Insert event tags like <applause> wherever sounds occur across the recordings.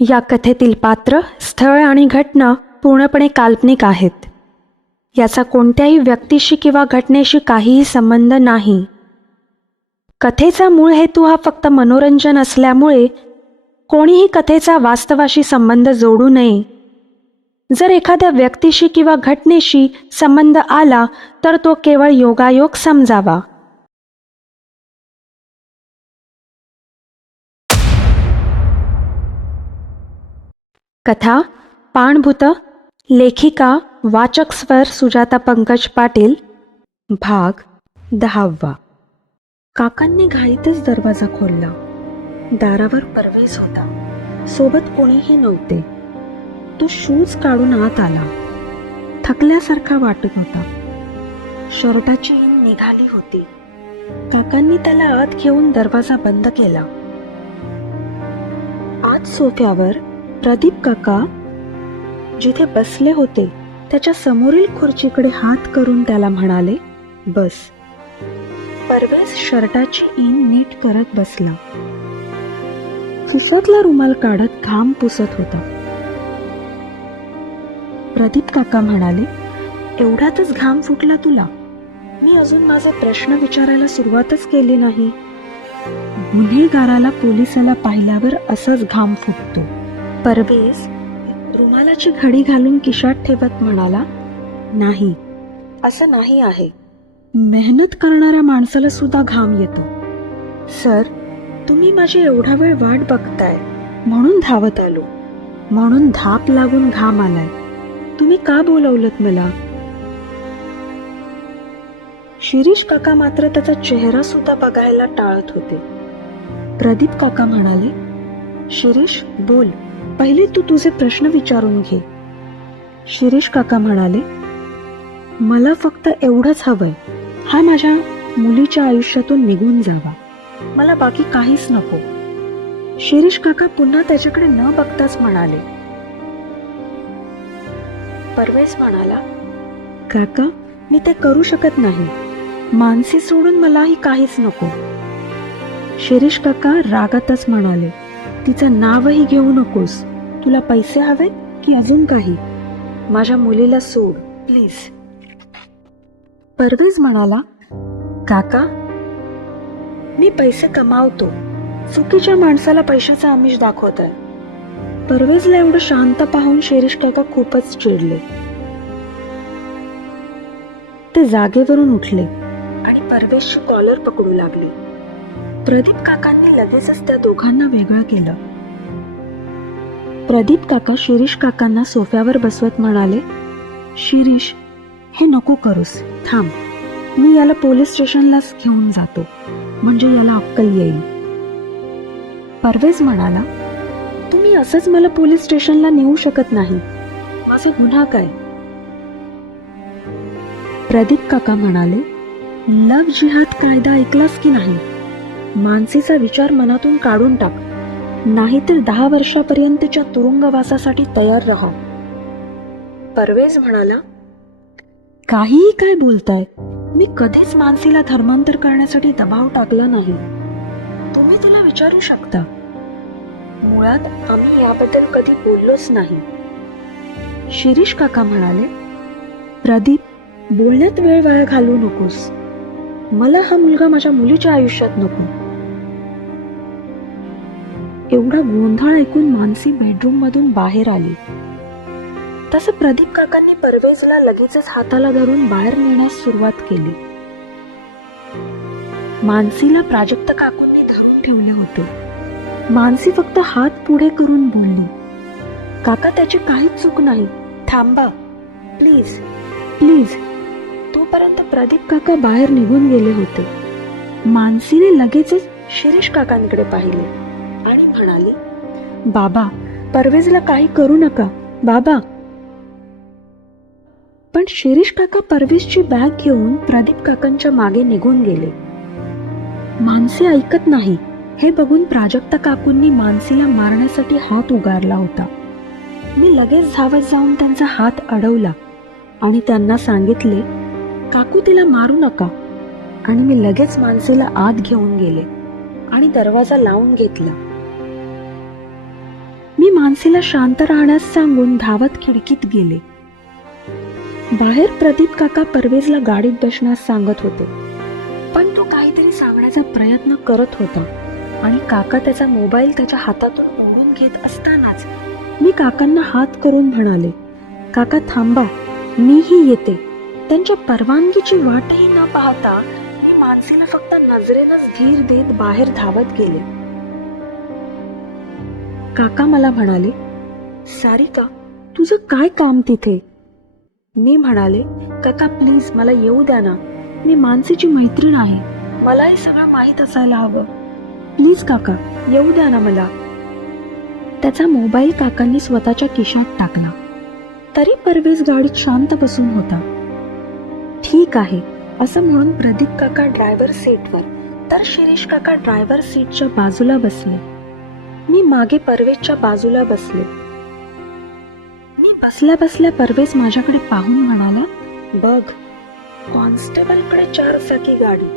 या कथेतील पात्र स्थळ आणि घटना पूर्णपणे काल्पनिक आहेत. याचा कोणत्याही व्यक्तीशी किंवा घटनेशी काहीही संबंध नाही. कथेचा मूळ हेतू हा फक्त मनोरंजन असल्यामुळे कोणीही कथेचा वास्तवाशी संबंध जोडू नये. जर एखाद्या व्यक्तीशी किंवा घटनेशी संबंध आला तर तो केवळ योगायोग समजावा. कथा पाणभूत लेखिका वाचक स्वर सुजाता पंकज पाटील भाग दहावा. काकांनी घाईतच दरवाजा खोलला. दारावर परवेज होता. सोबत कोणीही नव्हते. तो शूज काढून आत आला. थकल्यासारखा वाटत होता. शर्टाची इन निघाली होती. काकांनी त्याला आत घेऊन दरवाजा बंद केला. आत सोफ्यावर प्रदीप काका जिथे बसले होते त्याच्या समोरील खुर्चीकडे हात करून त्याला म्हणाले बस. परवेज शर्टाची इन नीट करत बसला. खिशातला रुमाल काढत घाम पुसत होता. प्रदीप काका म्हणाले एवढ्यातच घाम फुटला तुला. मी अजून माझा प्रश्न विचारायला सुरुवातच केली नाही. गुन्हेगाराला पोलिसाला पाहिल्यावर असंच घाम फुटतो. परवेज रुमालाची घडी घालून किशात ठेवत म्हणाला नाही. असं नाही आहे. मेहनत करणाऱ्या माणसाला सुद्धा घाम येतो. सर तुम्ही माझी एवढा वेळ वाट बघताय. म्हणून धावत आलो. म्हणून धाप लागून घाम आलाय. तुम्ही का बोलवलत मला? शिरीष काका मात्र त्याचा चेहरा सुद्धा बघायला टाळत होते. प्रदीप काका म्हणाले शिरीष बोल. पहिले तू तुझे प्रश्न विचारून घे. शिरीष काका म्हणाले मला फक्त एवढंच हवंय. हा माझ्या मुलीच्या आयुष्यातून निघून जावा. मला बाकी काहीच नको. शिरीष काका पुन्हा त्याच्याकडे न बघताच म्हणाले परवेज म्हणाला काका मी ते करू शकत नाही. मानसी सोडून मलाही काहीच नको. शिरीष काका रागातच म्हणाले तिचं नावही घेऊ नकोस. तुला पैसे हवेत की अजून काही? माझ्या मुलीला सोड प्लीज. परवेज म्हणाला काका मी पैसे कमावतो. चुकीच्या माणसाला पैशाचा आमिष दाखवत आहे परवेजला एवढं शांत पाहून शिरीष काका खूपच चिडले. ते जागेवरून उठले आणि परवेशची कॉलर पकडू लागले. प्रदीप काकांनी लगेचच त्या दोघांना वेगळं केलं. प्रदीप काका शिरीष काकांना सोफ्यावर बसवत म्हणाले शिरीष हे नको करूस. थांब. मी याला पोलीस स्टेशनलाच घेऊन जातो. म्हणजे याला अक्कल येईल. परवेज म्हणाला तुम्ही असंच मला पोलीस स्टेशनला नेऊ शकत नाही. माझे गुन्हा काय? प्रदीप काका म्हणाले लव जिहाद कायदा ऐकलास की नाही? मानसीचा विचार मनातून काढून टाक. नाहीतर दहा वर्षापर्यंतच्या तुरुंगवासासाठी तयार राहा. परवेज म्हणाला काहीही काय बोलताय. मी कधीच मानसीला धर्मांतर करण्यासाठी दबाव टाकला नाही. तुम्ही तिला विचारू शकता. मुळात आम्ही याबद्दल कधी बोललोच नाही. शिरीष काका म्हणाले प्रदीप बोलण्यात वेळ वाया घालू नकोस. मला हा मुलगा माझ्या मुलीच्या आयुष्यात नको. एवढा गोंधळ ऐकून मानसी बेडरूम मधून बाहेर आली. तसं प्रदीप काकांनी परवेजला लगेचच हाताला धरून बाहेर नेण्यास सुरुवात केली. मानसीला प्राजक्त काकूंनी धरून ठेवले होते. मानसी फक्त हात पुढे करून बोलली काका त्याची काहीच चूक नाही. थांबा. Please please. तोपर्यंत प्रदीप काका बाहेर निघून गेले होते. मानसीने लगेचच शिरीष काकांकडे पाहिले. आणि म्हणाली बाबा परवेजला काही करू नका बाबा. पण शिरीष काका परवेशची बॅग घेऊन प्रदीप काकांच्या मागे निघून गेले. मानसी ऐकत नाही. हे बघून प्राजक्ता काकूंनी मानसीला मारण्यासाठी हात उगारला होता. मी लगेच धावत जाऊन त्यांचा हात अडवला आणि त्यांना सांगितले काकू तिला मारू नका. आणि मी लगेच मानसीला आत घेऊन गेले आणि दरवाजा लावून घेतला. मानसीला शांत राहण्यास सांगून धावत खिडकीत गेले. बाहेर प्रदीप काका परवेजला गाडीत बसण्यास सांगत होते. पण तो काहीतरी सांगण्याचा प्रयत्न करत होता आणि काका त्याचा मोबाईल त्याच्या हातातून ओढून घेत असतानाच मी काकांना हात करून म्हणाले काका थांबा मीही येते. त्यांच्या परवानगीची वाटही न पाहता मी मानसीला फक्त नजरेनच धीर देत बाहेर धावत गेले. काका मला म्हणाले सारिका तुझं काय काम तिथे? मी म्हणाले काका प्लीज मला येऊ द्या ना. मी मानसीची मैत्रीण आहे. मला हे सगळं माहीत असायला हवं. प्लीज काका येऊ द्या ना मला. त्याचा मोबाईल काकांनी स्वतःच्या खिशात टाकला. तरी परवेज गाडीत शांत बसून होता. ठीक आहे असं म्हणून प्रदीप काका ड्रायव्हर सीटवर तर शिरीष काका ड्रायव्हर सीटच्या बाजूला बसले. मी मागे परवेजच्या बाजूला बसले. मी बसल्या बसल्या परवेज माझ्याकडे पाहून म्हणाला बघ कॉन्स्टेबलकडे चार चाकी गाडी.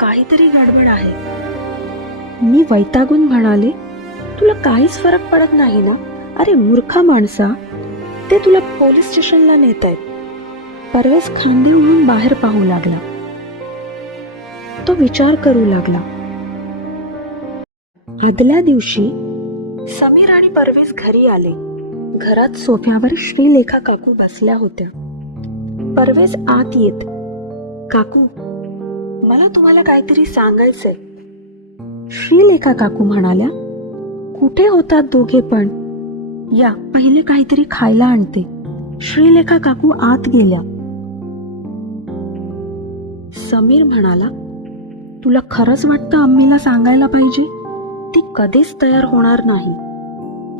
काहीतरी गडबड आहे. मी वैतागून म्हणाले तुला काहीच फरक पडत नाही ना? अरे मूर्खा माणसा ते तुला पोलीस स्टेशनला नेत आहेत. परवेज खांदी उडून बाहेर पाहू लागला. तो विचार करू लागला. आदल्या दिवशी समीर आणि परवेज घरी आले. घरात सोफ्यावर श्रीलेखा काकू बसल्या होत्या. परवेज आत येत काकू मला तुम्हाला काहीतरी सांगायचंय. श्रीलेखा काकू म्हणाल्या कुठे होतात दोघे पण? या पहिले काहीतरी खायला आणते. श्रीलेखा काकू आत गेल्या. समीर म्हणाला तुला खरंच वाटतं अम्मीला सांगायला पाहिजे? ती कधीच तयार होणार नाही.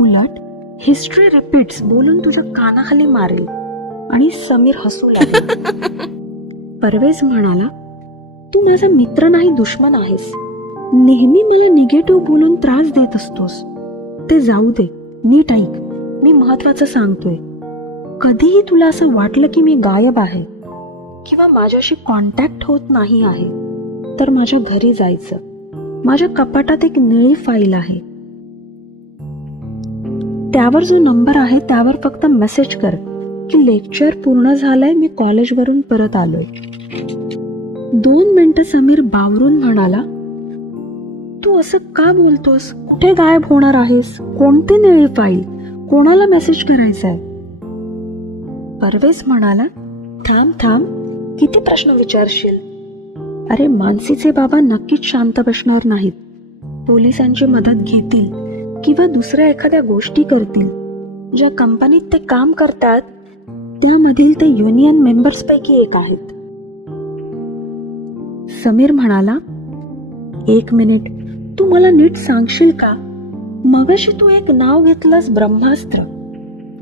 उलट हिस्ट्री रिपीट्स बोलून तुझ्या कानाखाली मारेल. आणि समीर हसू लागला. <laughs> परवेज म्हणाला तू माझा मित्र नाही दुश्मन आहेस. नेहमी मला निगेटिव्ह बोलून त्रास देत असतोस. ते जाऊ दे. नीट ऐक. मी महत्वाचं सांगतोय. कधीही तुला असं वाटलं की मी गायब आहे किंवा माझ्याशी कॉन्टॅक्ट होत नाही आहे तर माझ्या घरी जायचं. माझ्या कपाटात एक निळी फाईल आहे. त्यावर जो नंबर आहे त्यावर फक्त मेसेज कर की लेक्चर पूर्ण झालंय मी कॉलेजवरून परत आलोय. दोन मिनिटं समीर बावरून म्हणाला तू असं का बोलतोस? कुठे गायब होणार आहेस? कोणती निळी फाईल कोणाला मेसेज करायचा आहे परवेज म्हणाला थांब थांब किती प्रश्न विचारशील? अरे मानसीचे बाबा नक्कीच शांत बसणार नाहीत. पोलिसांची मदत घेतील किंवा दुसऱ्या एखाद्या गोष्टी करतील. ज्या कंपनीत ते काम करतात त्यामधील ते युनियन मेंबर्स पैकी एक आहेत. समीर म्हणाला एक मिनिट तू मला नीट सांगशील का? मगाशी तू एक नाव घेतलंस ब्रह्मास्त्र.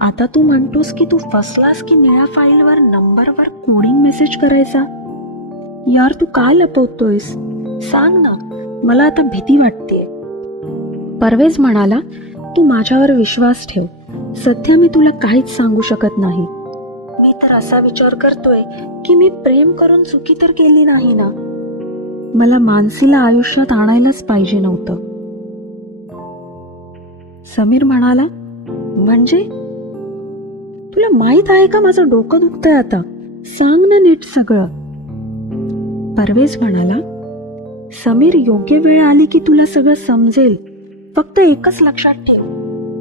आता तू म्हणतोस की तू फसलास की निळ्या फाईलवर नंबरवर कोडिंग मेसेज करायचा? यार तू का लपवतोयस? सांग ना मला आता भीती वाटतेय. परवेज म्हणाला तू माझ्यावर विश्वास ठेव. सध्या मी तुला काहीच सांगू शकत नाही. मी तर असा विचार करतोय की मी प्रेम करून चुकी तर केली नाही ना. मला मानसीला आयुष्यात आणायलाच पाहिजे नव्हतं. समीर म्हणाला म्हणजे? तुला माहीत आहे का माझं डोकं दुखतंय आता? सांग ना नीट सगळं. परवेज म्हणाला समीर योग्य वेळ आली की तुला सगळं समजेल. फक्त एकच लक्षात ठेव.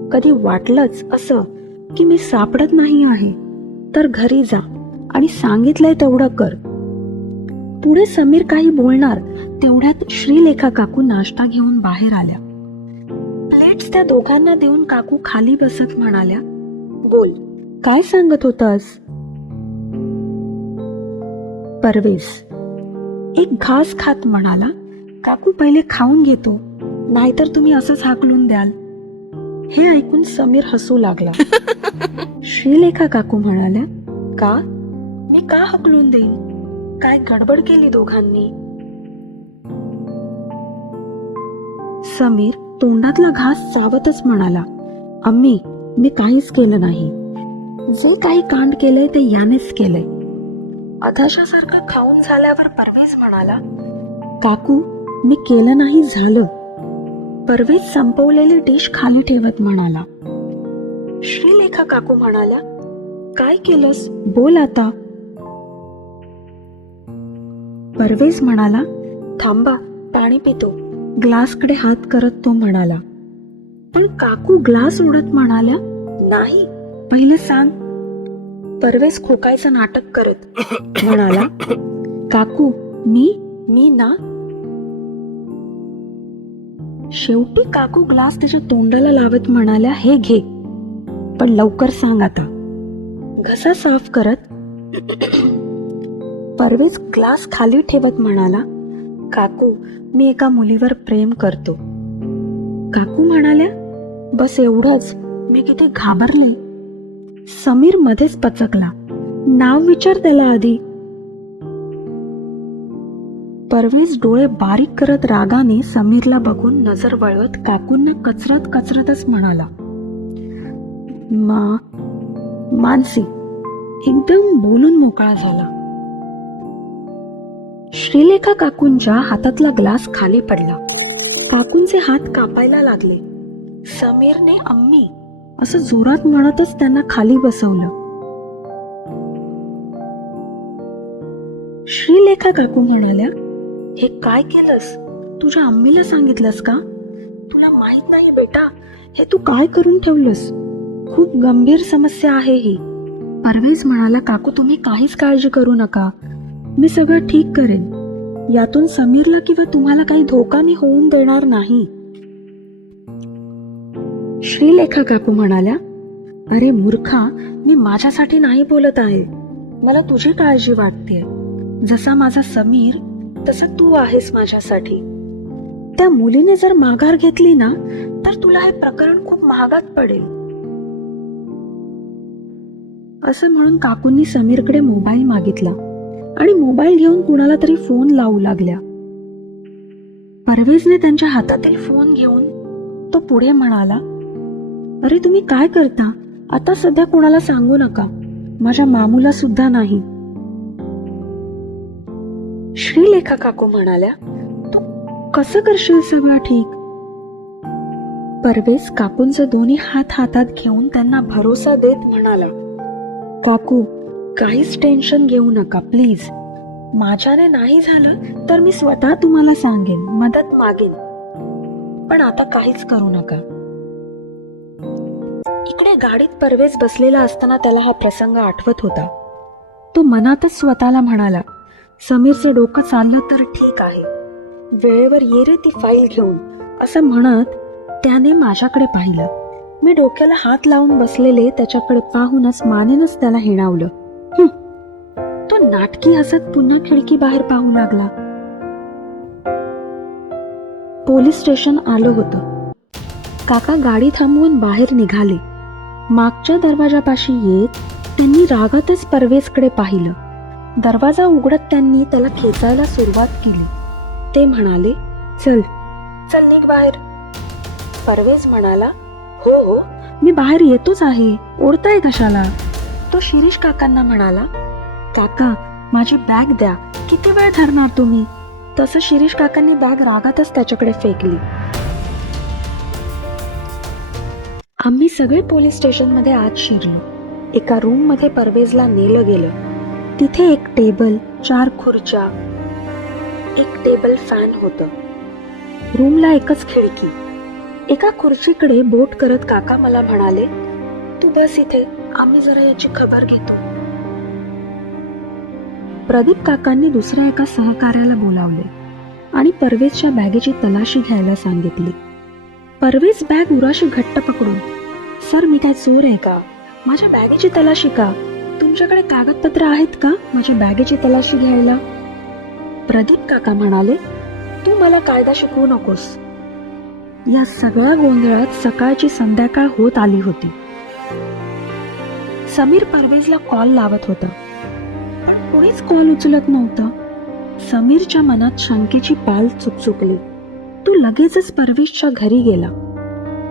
कधी वाटलंच असं की मी सापडत नाही आहे तर घरी जा आणि सांगितलंय तेवढं कर. पुढे समीर काही बोलणार तेवढ्यात श्रीलेखा काकू नाश्ता घेऊन बाहेर आल्या. प्लेट्स त्या दोघांना देऊन काकू खाली बसत म्हणाल्या बोल काय सांगत होतास? परवेज. एक घास खात म्हणाला काकू पहिले खाऊन घेतो नाहीतर तुम्ही असंच हाकलून द्याल. हे ऐकून समीर हसू लागला. <laughs> श्रीलेखा काकू म्हणाल्या का? मी का हकलून देईन? काय गडबड केली दोघांनी? समीर तोंडातला घास चावतच म्हणाला अम्मी मी काहीच केलं नाही. जे काही कांड केलंय ते यानेच केलंय. अधाशासारखं खाऊन झाल्यावर परवेज म्हणाला काकू मी केलं नाही झालं. परवेज संपवलेली डिश खाली ठेवत म्हणाला. श्रीलेखा काकू म्हणाल्या काय केलंस? बोल आता. परवेज म्हणाला थांबा पाणी पितो. ग्लासकडे हात करत तो म्हणाला पण काकू ग्लास उडत म्हणाल्या. नाही. पहिले सांग परवेज खोकायचं नाटक करत म्हणाला काकू मी मी ना? शेवटी काकू ग्लास त्याच्या तोंडाला लावत म्हणाल्या हे घे पण लवकर सांग आता. घसा साफ करत परवेज ग्लास खाली ठेवत म्हणाला काकू मी एका मुलीवर प्रेम करतो. काकू म्हणाल्या बस एवढंच मी किती घाबरले. समीर मध्येच पचकला. नाव विचार त्याला आधी. परवेज डोळे बारीक करत रागाने समीरला बघून नजर वळवत काकूंना कचरत कचरतच म्हणाला मा मानसी एकदम बोलून मोकळा झाला. श्रीलेखा काकूंच्या हातातला ग्लास खाली पडला. काकूंचे हात कापायला लागले. समीरने अम्मी असं जोरात म्हणतच त्यांना खाली बसवलं. श्रीलेखा काकू म्हणाल्या हे काय केलंस? तुझ्या अम्मीला सांगितलंस का? तुला माहीत नाही बेटा हे तू काय करून ठेवलंस? खूप गंभीर समस्या आहे ही. परवेज म्हणाला काकू तुम्ही काहीच काळजी करू नका. मी सगळं ठीक करेन. यातून समीरला किंवा तुम्हाला काही धोका मी होऊन देणार नाही. श्रीलेखा काकू म्हणाल्या अरे मूर्खा मी माझ्यासाठी नाही बोलत आहे. मला तुझी काळजी वाटते जसा माझा समीर तसा तू आहेस माझ्यासाठी. त्या मुलीने जर माघार घेतली ना तर तुला हे प्रकरण खूप महागात पडेल. असं म्हणून काकूंनी समीरकडे मोबाईल मागितला आणि मोबाईल घेऊन कुणाला तरी फोन लावू लागल्या. परवेजने त्यांच्या हातातील फोन घेऊन तो पुढे म्हणाला अरे तुम्ही काय करता? आता सध्या कोणाला सांगू नका. माझ्या मामूला सुद्धा नाही. श्रीलेखा काकू म्हणाल्या तू कसं करशील सगळं ठीक? परवेज काकूंचे दोन्ही हात हातात घेऊन त्यांना भरोसा देत म्हणाला काकू काहीच टेन्शन घेऊ नका प्लीज. माझ्याने नाही झालं तर मी स्वतः तुम्हाला सांगेन मदत मागेन. पण आता काहीच करू नका. इकडे गाडीत परवेज बसलेला असताना त्याला हा प्रसंग आठवत होता. तो मनातच स्वतःला म्हणाला समीरचं डोकं चाललं तर ठीक आहे. वेळेवर ये रे ती फाईल घेऊन. असं म्हणत त्याने माझ्याकडे पाहिलं. मी डोक्याला हात लावून बसलेले त्याच्याकडे पाहूनच मानेनच त्याला हिणावलं. तो नाटकी हसत पुन्हा खिडकी बाहेर पाहू लागला. पोलीस स्टेशन आलं होतं. काका गाडी थांबवून बाहेर निघाले. मागच्या दरवाजापाशी येत त्यांनी रागातच परवेजकडे पाहिलं. दरवाजा उघडत त्यांनी त्याला खेचायला सुरुवात केली. ते म्हणाले चल चल निघ बाहेर. परवेज म्हणाला हो हो मी बाहेर येतोच आहे. ओढताय कशाला? तो शिरीष काकांना म्हणाला काका माझी बॅग द्या. किती वेळ धरणार तुम्ही? तसं शिरीष काकांनी बॅग रागातच त्याच्याकडे फेकली. आम्ही सगळे पोलीस स्टेशनमध्ये आत शिरलो. एका रूममध्ये परवेजला नेलं गेलं. तिथे एक टेबल चार खुर्च्या एक टेबल फॅन होतं. रूमला एकच खिडकी. एका खुर्चीकडे बोट करत काका मला म्हणाले तू बस इथे आम्ही जरा याची खबर घेतो. प्रदीप काकांनी दुसऱ्या एका सहकार्याला बोलावले आणि परवेजच्या बॅगेची तलाशी घ्यायला सांगितली. परवेज बॅग उराशी घट्ट पकडून सर मी काय चोर आहे का? माझ्या बॅगेची तलाशी का? तुमच्याकडे कागदपत्र आहेत का माझी बॅगेची तलाशी घ्यायला? प्रदीप काका म्हणाले तू मला कायदा शिकवू नकोस. या सगळ्या गोंधळात सकाळची संध्याकाळ होत आली होती. समीर परवेजला कॉल लावत होता. पण कोणीच कॉल उचलत नव्हतं. समीरच्या मनात शंकेची पाल चुकचुकली. तो लगेचच परवेशच्या घरी गेला.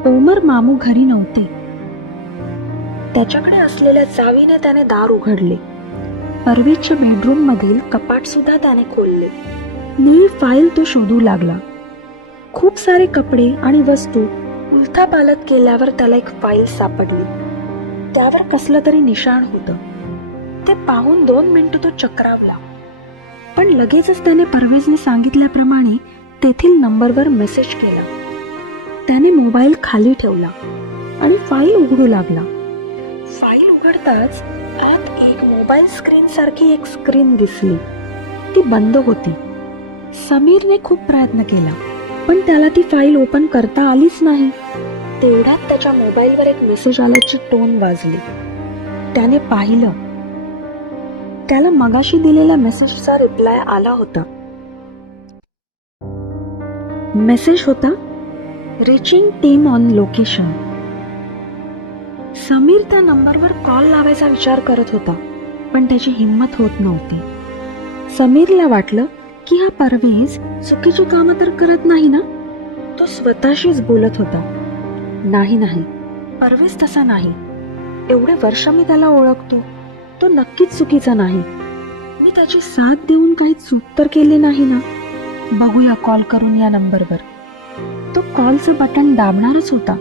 ओमर मामू घरी नव्हते. त्याच्याकडे असलेल्या चावीने त्याने दार उघडले. परवेजच्या बेडरूम मधील कपाट सुद्धा त्याने खोलले. निळी फाईल तो शोधू लागला. खूप सारे कपडे आणि वस्तू उलथापालत केल्यावर त्याला एक फाईल सापडली. त्यावर कसलं तरी निशाण होतं. ते पाहून दोन मिनिटं तो चक्रावला. पण लगेचच त्याने परवेजने सांगितल्याप्रमाणे तेथील नंबरवर मेसेज केला. त्याने मोबाईल खाली ठेवला आणि फाईल उघडू लागला. फाईल उघडताच आत एक मोबाईल स्क्रीन सारखी एक स्क्रीन दिसली. ती बंद होती. समीरने खूप प्रयत्न केला पण त्याला ती फाईल ओपन करता आलीच नाही. तेवढ्यात त्याच्या मोबाईलवर एक मेसेज आल्याची टोन वाजली. त्याने पाहिलं. त्याला मगाशी दिलेल्या मेसेजचा रिप्लाय आला होता. मेसेज होता reaching team on location Sameer त्या नंबरवर कॉल लावायचा विचार करत होता पण त्याची हिंमत होत नव्हती. समीरला वाटलं की हा परवेज चुकीची कामं तर करत नाही ना? तो स्वतःशीच बोलत होता. नाही नाही परवेज तसा नाही. एवढे वर्ष मी त्याला ओळखतो. तो नक्कीच चुकीचा नाही. मी त्याची साथ देऊन काही चूक तर केली नाही ना? बघूया कॉल करून या नंबरवर. तो कॉलचं बटन दाबणारच होता.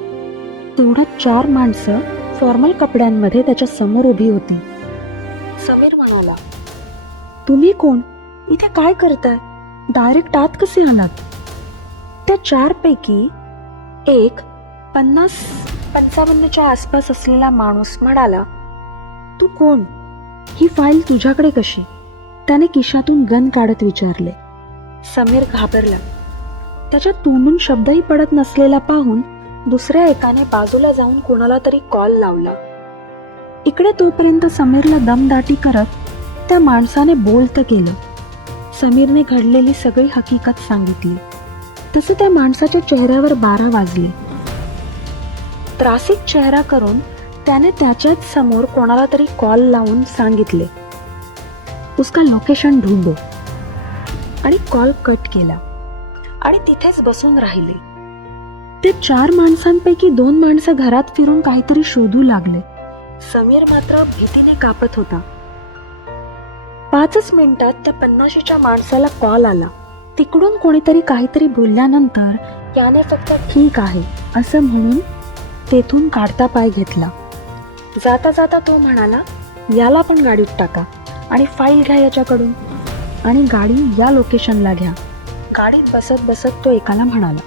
तेवढ्यात चार माणसं फॉर्मल कपड्यांमध्ये त्याच्यासमोर उभी होती. समीर म्हणाला तुम्ही कोण? इथे काय करताय? डायरेक्ट आत कसे आलात? त्या चार पैकी एक पन्नास पंचावन्नच्या आसपास असलेला माणूस म्हणाला तू कोण? ही फाईल तुझ्याकडे कशी? त्याने किशातून गन काढत विचारले. समीर घाबरला. त्याच्या तोंडून शब्दही पडत नसलेला पाहून दुसऱ्या एकाने बाजूला जाऊन कोणाला तरी कॉल लावला. इकडे तोपर्यंत समीरला दमदाटी करत त्या माणसाने बोलत केलं. समीरने घडलेली सगळी हकीकत सांगितली. तसं त्या माणसाच्या चेहऱ्यावर बारा वाजले. त्रासिक चेहरा करून त्याने त्याच्याच समोर कोणाला तरी कॉल लावून सांगितले. उसका लोकेशन ढूंढो. आणि कॉल कट केला. आणि तिथेच बसून राहिले. ते चार माणसांपैकी दोन माणसं घरात फिरून काहीतरी शोधू लागले. समीर मात्र भीतीने कापत होता. पाचच मिनिटात त्या पन्नाशीच्या माणसाला कॉल आला. तिकडून कोणीतरी काहीतरी बोलल्यानंतर त्याने फक्त ठीक आहे असं म्हणून तेथून काढता पाय घेतला. जाता जाता तो म्हणाला याला पण गाडीत टाका आणि फाईल घ्या याच्याकडून आणि गाडी या लोकेशनला घ्या. गाडीत बसत बसत तो एकाला म्हणाला